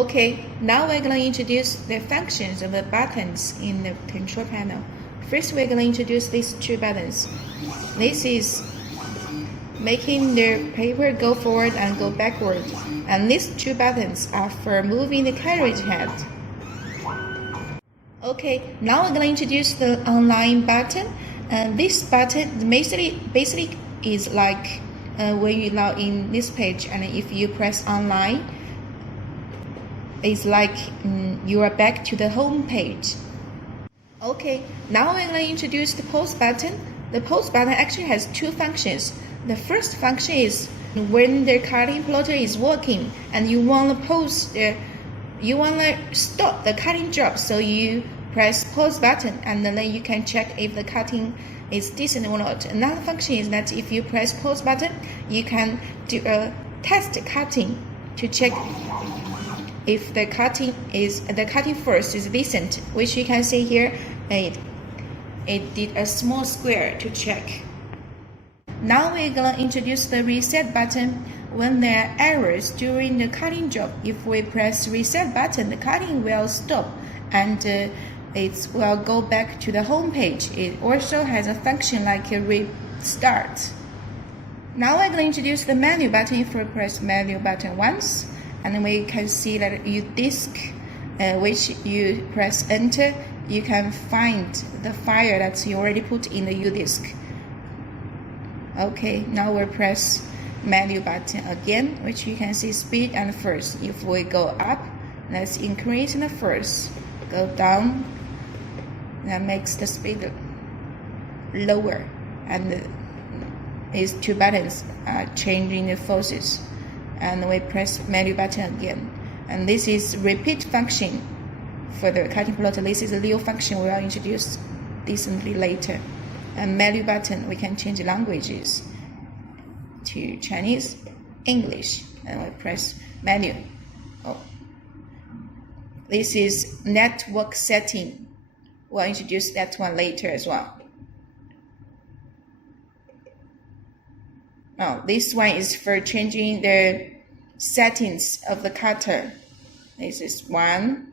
Okay, now we're going to introduce the functions of the buttons in the control panel. First, we're going to introduce these two buttons. This is making the paper go forward and go backward. And these two buttons are for moving the carriage head. Okay, now we're going to introduce the online button. This button basically is like when you now in this page, and if you press online, it's like you are back to the home page. Okay, now we're going to introduce the pause button. The pause button actually has two functions. The first function is when the cutting plotter is working and you want to pause you want to stop the cutting job, so you press pause button and then you can check if the cutting is decent or not. Another function is that if you press pause button, you can do a test cutting to check if the cutting first is decent, which you can see here. It did a small square to check. Now we're going to introduce the reset button. When there are errors during the cutting job, if we press reset button, the cutting will stop and it will go back to the home page. It also has a function like a restart. Now we're going to introduce the menu button. If we press menu button once, and then we can see that U-disk, which you press enter, you can find the file that you already put in the U-disk. Okay, now we'll press menu button again, which you can see speed and first. If we go up, let's increase the first. Go down, that makes the speed lower, and these two buttons are changing the forces. And we press menu button again, and this is repeat function for the cutting plotter. This is a new function we will introduce decently later. And menu button, we can change languages to Chinese, English, and we press menu. This is network setting. We'll introduce that one later as well. This one is for changing the settings of the cutter. This is one.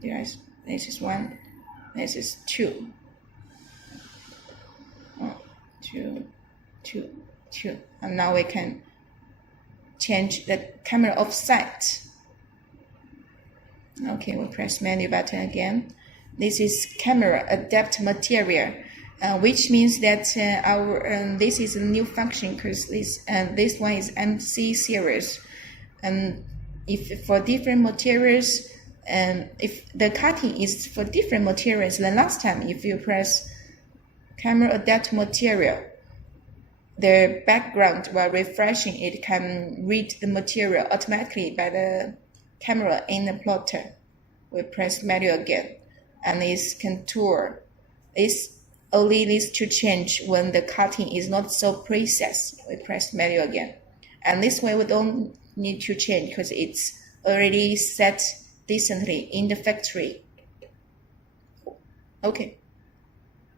This is one. This is two. Two. And now we can change the camera offset. Okay, we press menu button again. This is camera adapt material, which means that this is a new function because this one is MC series, and if for different materials, if the cutting is for different materials than last time, if you press camera adapt material, the background while refreshing, it can read the material automatically by the camera in the plotter. We press menu again, and this contour is only needs to change when the cutting is not so precise. We press menu again, and this way we don't need to change because it's already set decently in the factory. Okay.